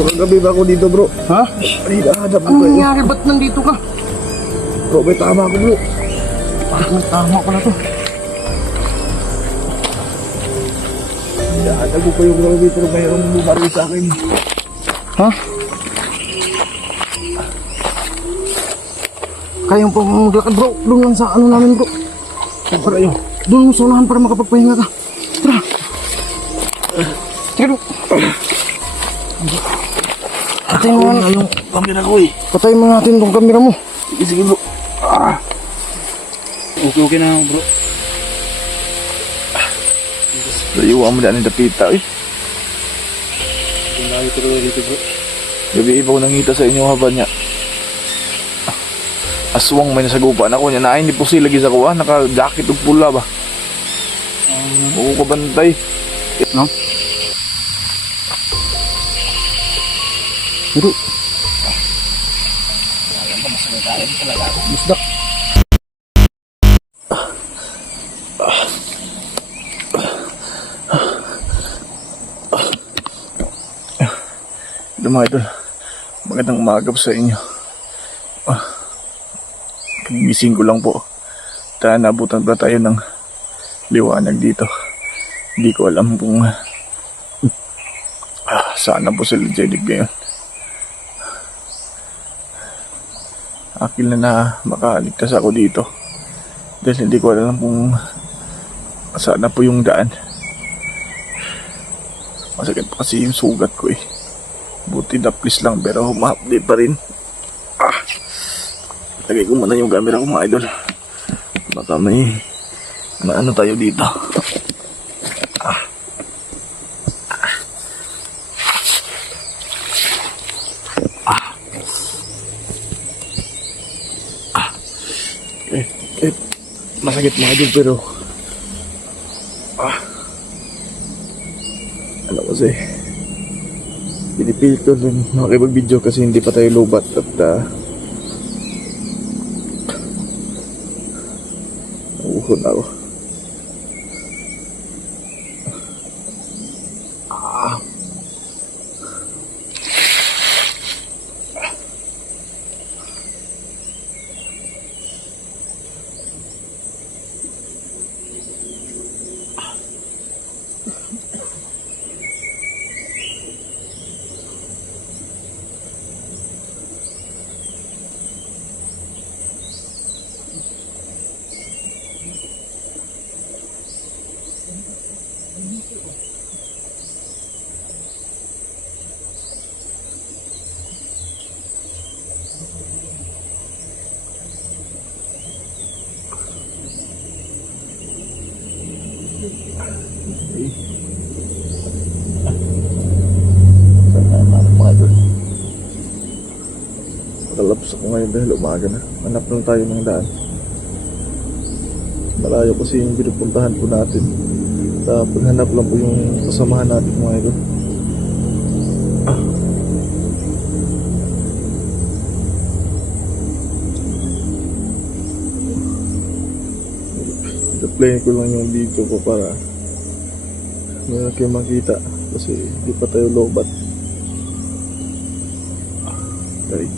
Bro, kagabi ba ako dito bro? Ha? Hinahanap ko Anong kayo. nangyari? Ba't nandito ka? Bro, may tama ako bro. May tama ko na to. Hinahanap ko kayo kagabi pero mayroong bumari sa akin. Ha? Kayong pa maglakad bro. Doon lang sa ano namin bro. Saan pa kayo? Doon sa unahan para makapagpahinga ka. Tara. Tara bro. Patayin mo nga. Yung kamera ko eh. Patayin mo natin itong kamera mo. Sige, sige bro. Okay na bro. Layuan mo daan yung tapita eh. Layo pero dito bro. Gabi iba ko nangita sa inyo haba niya. Aswang may nasagupan ako niya na hindi po sila lagi sa kuha. Naka-jacket o pula ba? Oo kabantay. No? Bro. Musdak. Ito mga idol. Magandang umaga po sa inyo. Gising ko lang po. Dahil nabutan pa tayo ng liwanag dito. Hindi ko alam kung saan na po sila Jedig ngayon. Akil na makaligtas ako dito. Dahil hindi ko alam kung saan na po yung daan. Masakit pa kasi yung sugat ko eh. Buti na please lang pero humahapdi pa rin. Lagay ko muna yung camera ko mga idol. Baka may maano tayo dito. Masakit mga idol pero ano kasi pinipilit ko lang makipag-video kasi hindi pa tayo lobat at nauuhon ako. Makalabas ako ngayon dahil umaga na. Hanap lang tayo ng daan. Malayo kasi yung pinupuntahan po natin. Sa paghanap lang po yung kasamahan natin mga idol. I-play ko lang yung video ko para meron kayo makita kasi hindi pa tayo lobat. Okay.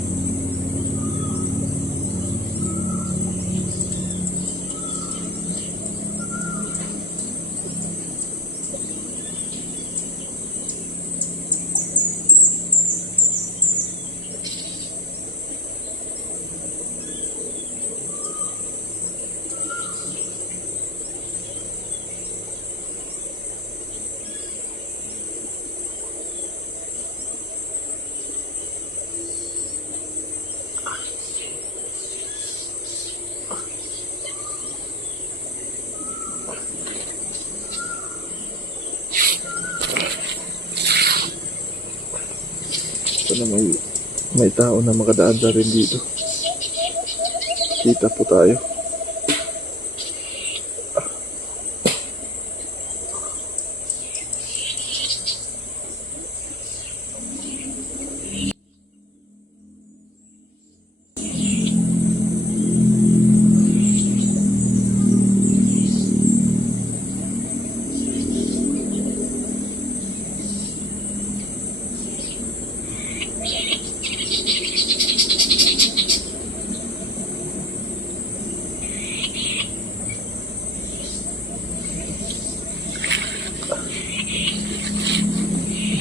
Sana may tao na makadaan sa rin dito. Kita po tayo.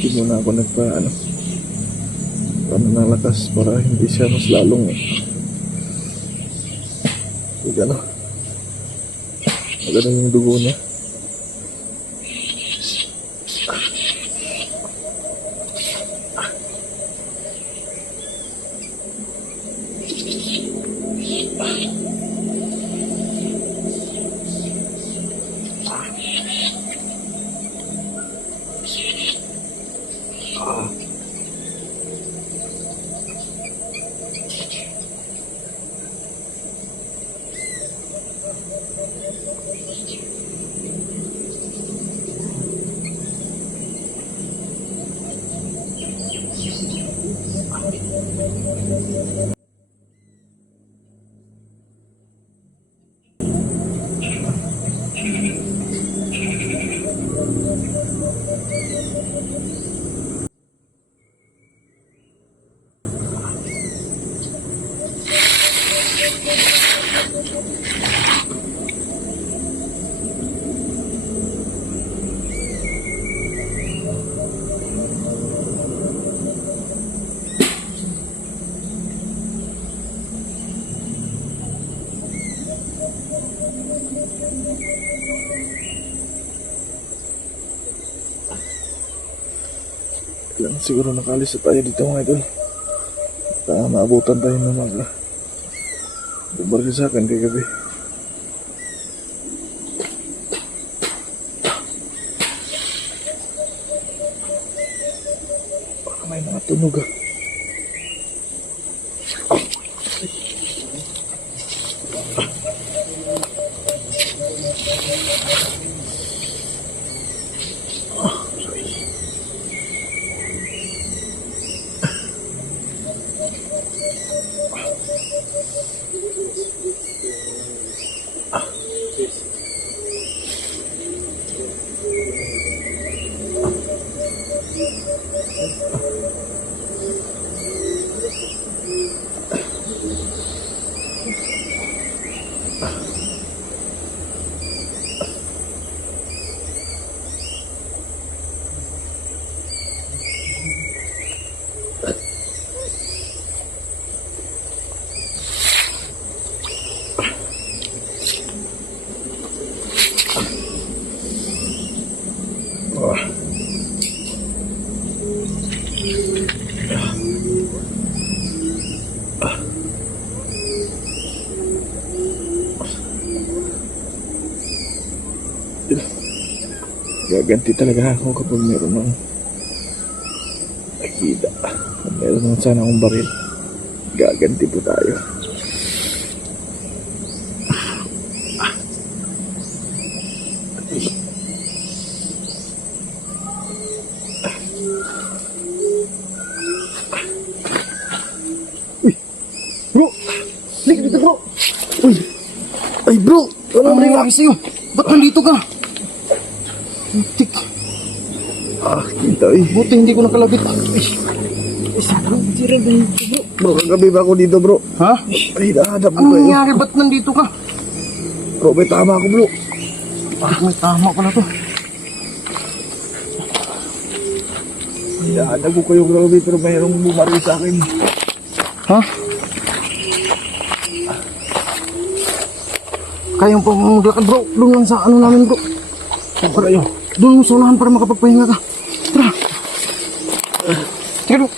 Hindi muna ako paano ng lakas para hindi siya mas lalong maganda yung dugo niya. Kailangan siguro nakalis na tayo dito mga idol. Baka maabutan tayo ng mga bubaril sa akin kagabi. Baka may mga tunog ah. Gaganti talaga ako kapag meron ng nakita. Kung meron naman sana akong baril, gaganti po tayo. Uy! Bro! Lig dito bro! Uy! Ay bro! Ano nangyari sa'yo? Ba't nandito ka? Tik. Kita eh. Buti hindi ko nakalabit. Bro, hindi rin dito bro. Bro, kagabi ba ako dito bro? Ha? Ay, nahanap ko Ano kayo. nangyari? Ba't nandito ka? Bro, may tama ako bro. May tama pala to. Nahanap ko kayo kagabi pero mayroong bumaril sa akin. Ha? Kayang pa maglakad bro. Doon lang sa ano namin bro. Saan pa kayo? Doon mo sa unahan para makapagpahinga ka. Tara. Tara bro.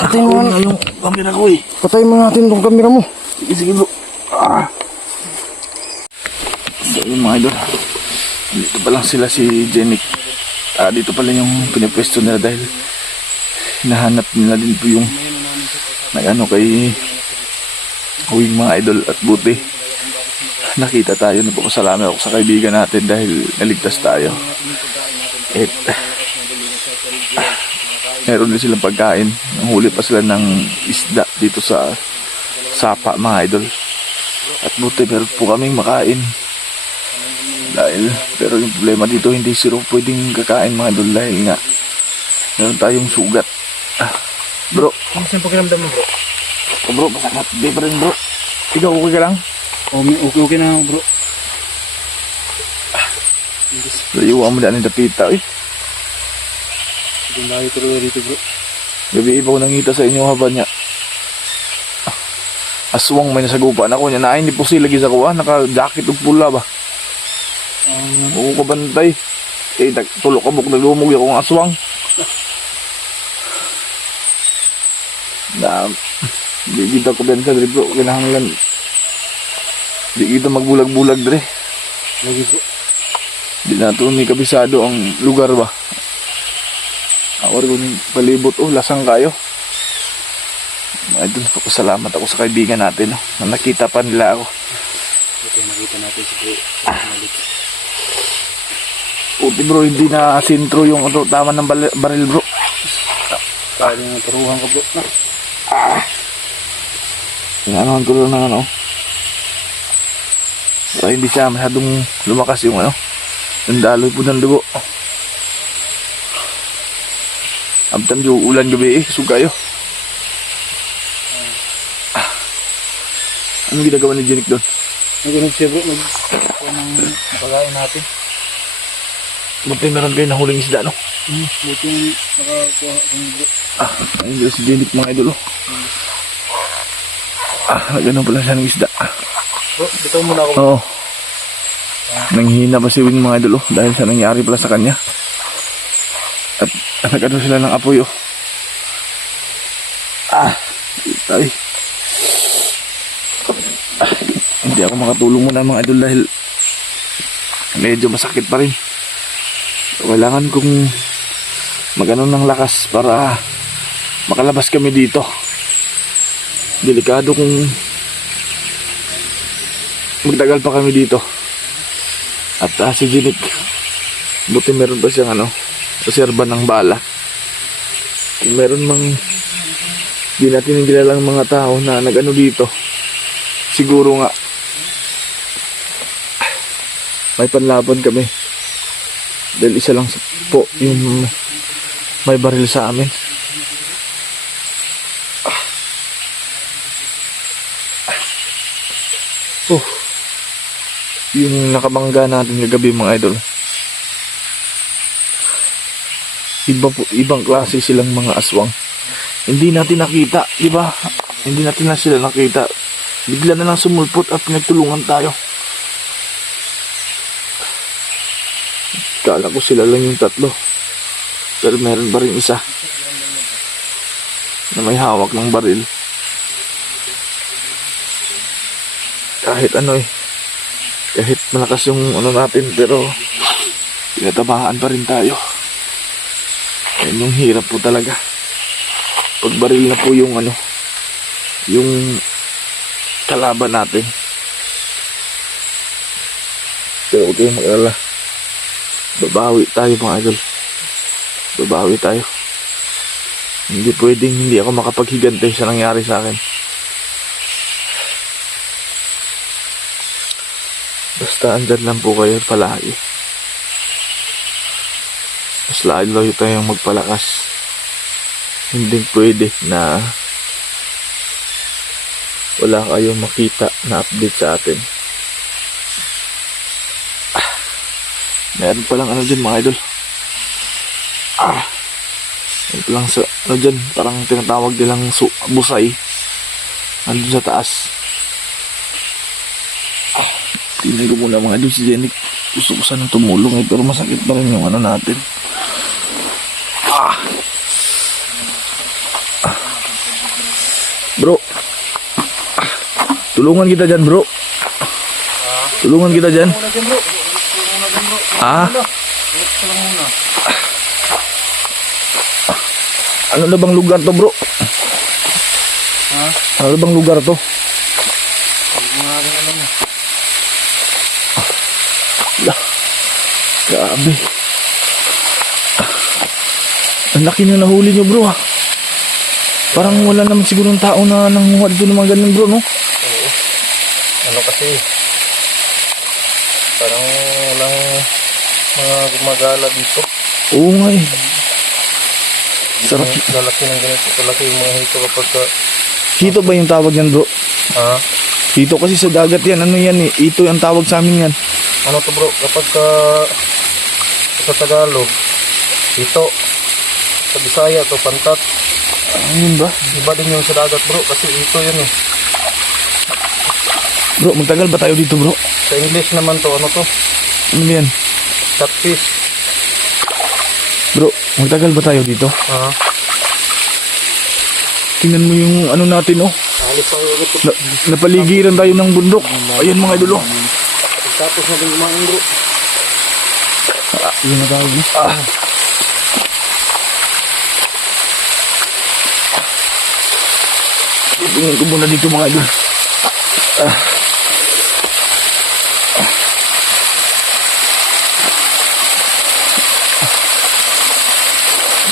Patayin mo nga yung camera ko eh. Patayin mo natin itong kamera mo. Sige, sige bro. So yung mga idol, dito pa lang sila si Jenik. Dito pala yung pinipwesto nila dahil hinahanap nila din po yung nag-ano kay huwing mga idol at buti. Nakita tayo, nagpapasalamat ako sa kaibigan natin dahil naligtas tayo. At meron din silang pagkain. Nanghuli pa sila ng isda dito sa sapa mga idol. At buti meron po kaming makain. Pero yung problema dito, hindi sila pwedeng kakain mga idol dahil nga meron tayong sugat. Bro, Kamusta yung pakiramdam mo bro? bro, masakit. Di pa rin bro. Ikaw okay ka lang? Okay na bro. Layuan mo daan yung dapita eh. Hindi na ito dito bro. Gabi iba ko nangita sa inyo haba niya. Aswang may nasagupaan ako niya. Naay hindi po sila lagi sa kuha. Naka-jacket o pula ba? Oo kabantay. Eh tulok ka buk nagumog akong aswang. Na di kita ko bensa dre bro. Kinahanglan. Di kita magbulag-bulag dre. Lagi bro. Di na ito ni kabisado ang lugar ba? Ako rin palibot lasang kayo. Ay dun po salamat ako sa kaibigan natin na nakita pa nila ako. Okay, nakita natin si bro. Puti bro, hindi na sintro yung tama ng baril bro. Kaya nga taruhan ka bro. Inaanohan ko lang ng ano. Para hindi siya masyadong lumakas yung ano. Yung daloy po ng dugo. Abtan yung ulan gabi sugayo. Anong ginagawa ni Jenik doon? Nagano'n siya bro. Napagain natin. Buti meron kayo nahuling isda no? Buti yung nakakuha ng bro. Ayun dito si Jenik mga idol nagano'n pala siya ng isda. Bro, bitaw muna ako. Oo. Nanghihina pa si Wing mga idol dahil sa nangyari pala sa kanya. At nagano sila ng apoy Itay. Hindi ako makatulong muna mga idol dahil medyo masakit pa rin. Kailangan kong magano ng lakas para makalabas kami dito. Delikado kung magtagal pa kami dito. At si Jenik, buti meron pa siyang reserba ng bala. Kung meron mang di natin yung kilalang mga tao na nag-ano dito, siguro nga may panlaban kami. Dahil isa lang po yung may baril sa amin. Yung nakabangga natin kagabi mga idol. Ibang klase silang mga aswang. Hindi natin nakita, di ba? Hindi natin na sila nakita. Bigla na lang sumulpot at nagtulungan tayo. Kala ko sila lang yung tatlo. Pero meron pa rin isa na may hawak ng baril. Kahit kahit malakas yung natin, pero tinatabahan pa rin tayo. Yan yung hirap po talaga. Pag baril na po yung yung kalaban natin. Pero huwag kayong mag-alala. Babawi tayo mga idol. Babawi tayo. Hindi pwedeng hindi ako makapaghigantay sa nangyari sa akin. Basta andyan lang po kayo palagi. Mas lalo tayong magpalakas. Hindi pwede na wala kayong makita na update sa atin. Meron palang dyan mga idol. Meron palang sa dyan, parang tinatawag nilang busay. Andun sa taas. Tingnan ko muna mga idol si Jenik. Gusto ko sanang tumulong pero masakit pa rin yung natin. Bro. Tulungan kita dyan bro. Tulungan kita dyan. Ano na bang lugar to bro? Ano na bang lugar to? Grabe. Ang laki na nahuli nyo bro Parang wala naman siguro ng tao na nanguha dito ng mga ganun bro no? Oo. Kasi parang walang mga gumagala dito. Oo nga Sarap. Lalaki ng ganito. Lalaki yung mga hito kapag Hito ba yung tawag yan bro? Hito kasi sa dagat yan. Ano yan Ito yung tawag sa amin yan. Ano to bro? Kapag sa Tagalog, ito. Sa Bisaya to pantat. Ayun ba? Iba din yung sa dagat bro, kasi ito yun eh. Bro, magtagal ba tayo dito bro? Sa English naman to, ano to? Ano ba yan? Catfish. Bro, magtagal ba tayo dito? Ah, Tingnan mo yung ano natin oh. alis tayo agad to. Napaligiran tayo ng bundok. Ayan mga idol oh. Tapos na din kumain bro. Yun na tayo. Tingnan ko muna dito mga idol.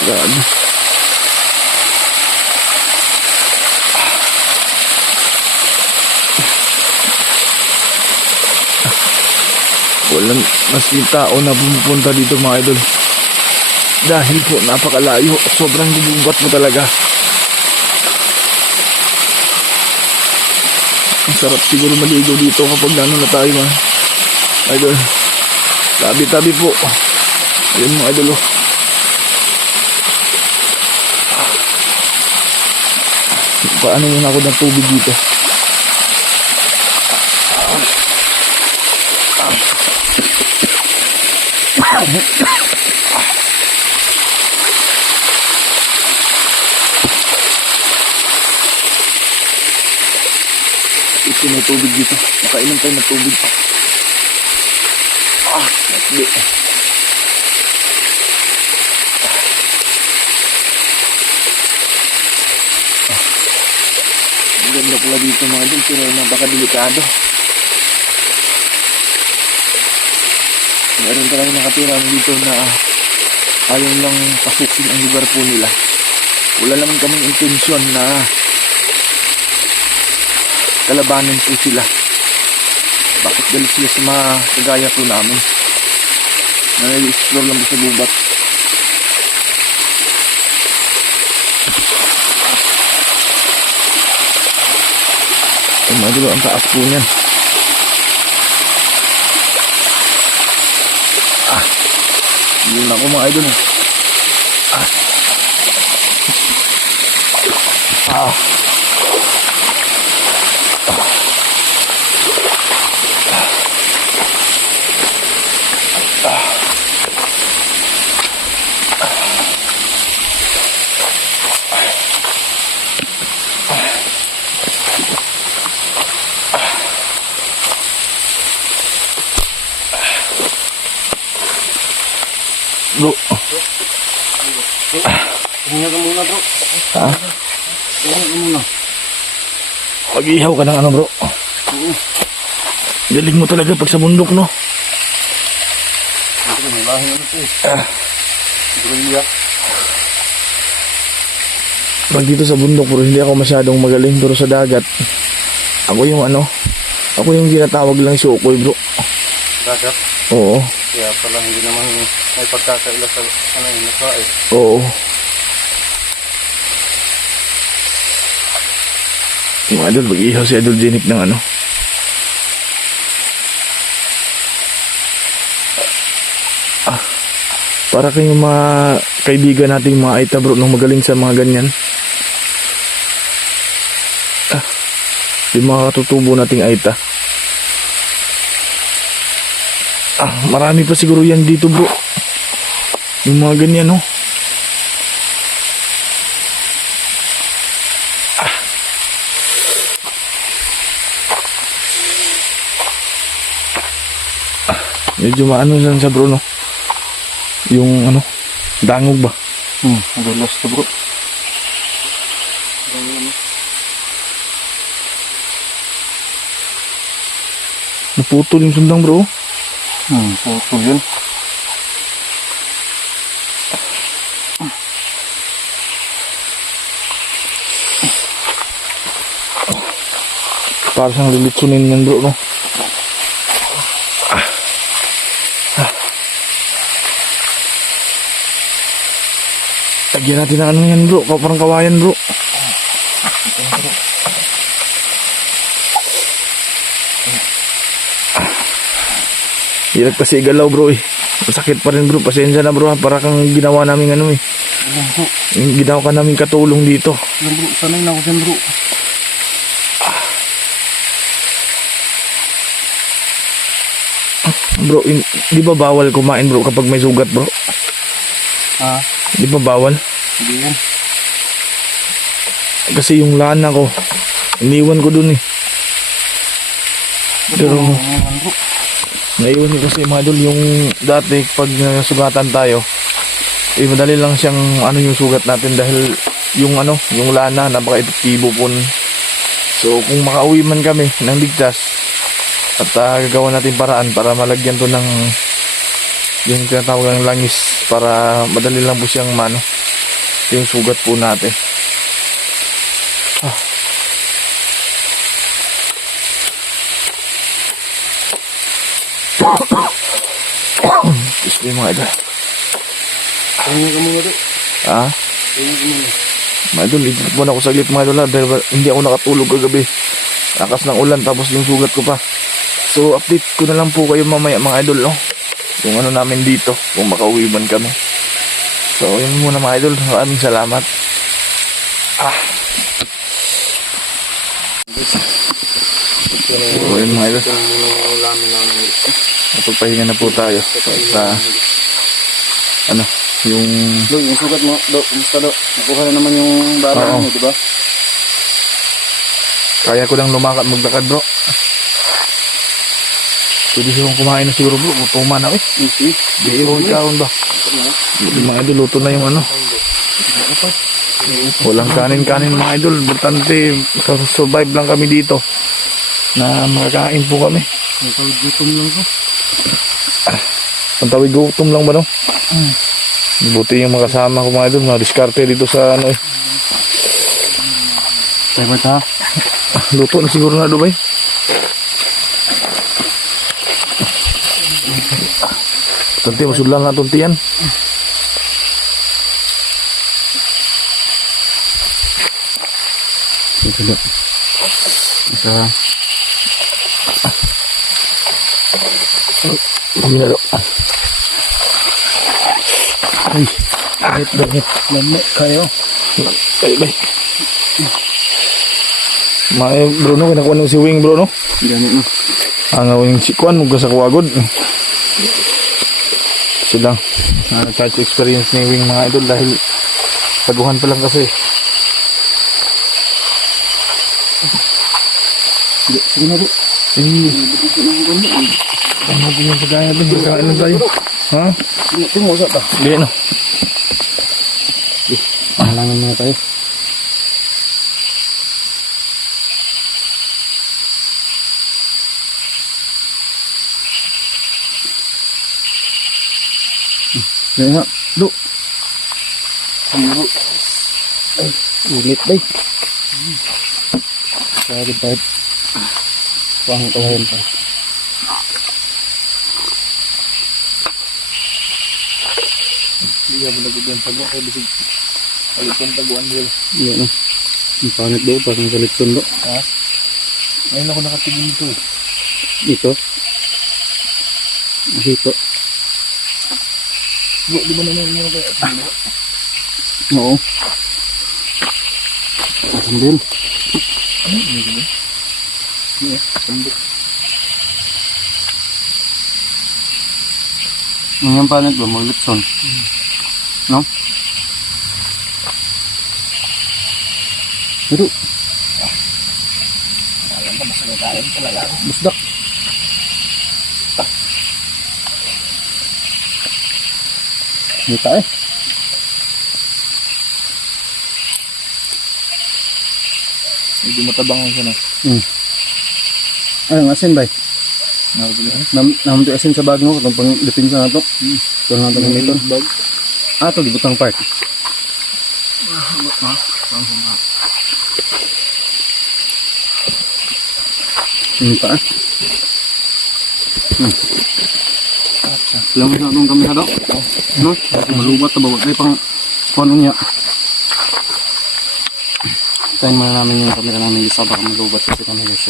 Grabe. Walang maski tao na pumupunta dito mga idol. Dahil po napakalayo. Sobrang gugubat mo talaga. Ang sarap siguro maligo dito kapag nano na tayo mga idol. Tabi-tabi po. Ayun mga idol oh. Paano muna ako ng tubig dito? Ito may tubig dito. Nakainom tayo ng tubig. Hindi. Ang ganda pala dito mga idol, pero napakadelikado. Meron talagang nakatira dito na ayaw lang pasukin ang lugar po nila. Wala naman kaming intensyon na kalabanin po sila. Bakit galit sila sa mga kagaya po namin? Nag-explore lang po sa gubat. Ay mga idol, ang taas po niyan. Yun ako mga idol. Bro. Tingnan ka muna bro. Ha? Tingnan ka muna. Mag-ihaw ka ng ano bro? Oo. Galing mo talaga pag sa bundok no? Ito may lahing ano to eh. Brilya. Pag dito sa bundok bro, hindi ako masyadong magaling. Pero sa dagat, ako yung ano, ako yung ginatawag lang sukoy bro. Dagat. Oo. Kaya pala hindi naman may pagkakaila sa ano yung mukha eh. Oo. Yung idol, mag-ihaw si Idol Jenik ng ano. Para kayong mga kaibigan nating mga Aita bro nung magaling sa mga ganyan. Yung mga katutubo nating Aita. Marami pa siguro yan dito bro. Yung mga ganyan no. Medyo maano dyan sa bro no. Yung ano, dangog ba? Madulas to bro. Naputol yung sundang bro. Putol yun. Para siyang lilitsunin yan bro no. Lagyan natin ng ano yan bro, parang kawayan bro. Hirap kasi igalaw bro eh. Masakit pa rin bro. Pasensya na bro ha. Para kang ginawa namin ano eh. Alam bro. Yung ginawa ka namin katulong dito. Alam bro. Sanay na ako dyan bro. Bro, di ba bawal kumain bro kapag may sugat bro? Ha? Di ba bawal? Hindi yan. Kasi yung lana ko, iniwan ko dun eh. Pero, Alam bro. naiwan ko kasi mga idol, yung dati pag sugatan tayo, eh madali lang siyang ano yung sugat natin dahil yung ano, yung lana, napaka-epektibo po. So kung makauwi man kami ng ligtas at gagawa natin paraan para malagyan to ng yung tinatawag ng langis para madali lang po siyang mano yung sugat po natin. Gusto yung mga idol. Tingnan ka muna bro. Ha? Tingnan ka muna. Mga idol, idol muna ako saglit mga idol dahil hindi ako nakatulog kagabi. Lakas ng ulan tapos yung sugat ko pa. So update ko na lang po kayo mamaya mga idol no? Kung ano namin dito, kung makauwi man kami. So yun muna mga idol, maraming salamat. So yun mga idol, napagpahinga na po tayo. Sa ano, yung Do, yung sugat mo. Do, kumusta do? Nakuha na naman yung barang Oo. mo, di ba? kaya ko lang lumakad maglakad bro. Pwede silang kumain na siguro bro, gutuman na eh. Okay. Di ko ikaon ba? Yung mga idol, luto na yung ano. Walang kanin-kanin mga idol. Importante, survive lang kami dito. Na makakain po kami. Gutom lang ko. Ang tawid gutom lang ba no? Buti yung mga kasama ko mga idol, mga diskarte dito sa ano eh. Tayo ha? Luto na siguro na Dubai. Tanti, masudlan na itong tiyan. Ito do. Isa. Hindi na do. Ay. Bakit? Lamo kayo. Ay, bay. Mae Bruno, kinakuha ng si Wing Bruno. Ganit mo. Ang awing si Kwan, huwag sa kuwagod. Sila. Nag-catch experience ni Wing mga idol dahil taguhan pa lang kasi. Sige na do. Ano natin yung pagkaya din? Pagkain lang tayo. Ha? Ito mo usap ta. Hindi no. Malangan muna tayo. Yan nga. Do. Sumuro. Ay, ulit bay. Sabi tayo. Pang kawayan pa. Hindi ka mo nagugyan sa buwan. Kaya bisig. Pagkong taguan nila. Yan o. Ang pangit do. Parang galit sundo. Ha? Ngayon ako nakatigil nito eh. Ito. Ito. Bro, di ba naman yung kaya? Oo. Asan din? Ano? Ano ba? Hindi eh. Sambok. Ngayon pangit ba? Mag-lipson. No? Pero, Alam mo, mas nagkain talaga ako. busdak. Dito eh. Medyo matabang siya na. Ano, asin ba? Nakapagyan. Namunti asin sa bag mo. Itong pang depensa na ito. Ito na ito ng ito. Bag. Ah, ito, gibutang part. Pa ah. Alam mo na itong kamera daw? No? Malubat na bawat. Ay, pang ano niya. Tayin muna namin yung kamera namin isa. Baka malubat kasi kami guys.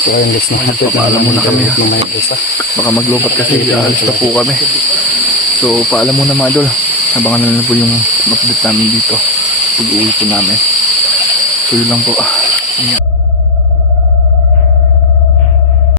So ayun guys, Paalam muna kami, ha. Baka maglobat kasi aalis na po kami. So paalam muna mga idol. Abangan na lang po yung update namin dito pag uwi po namin. So yun lang po. Ingat.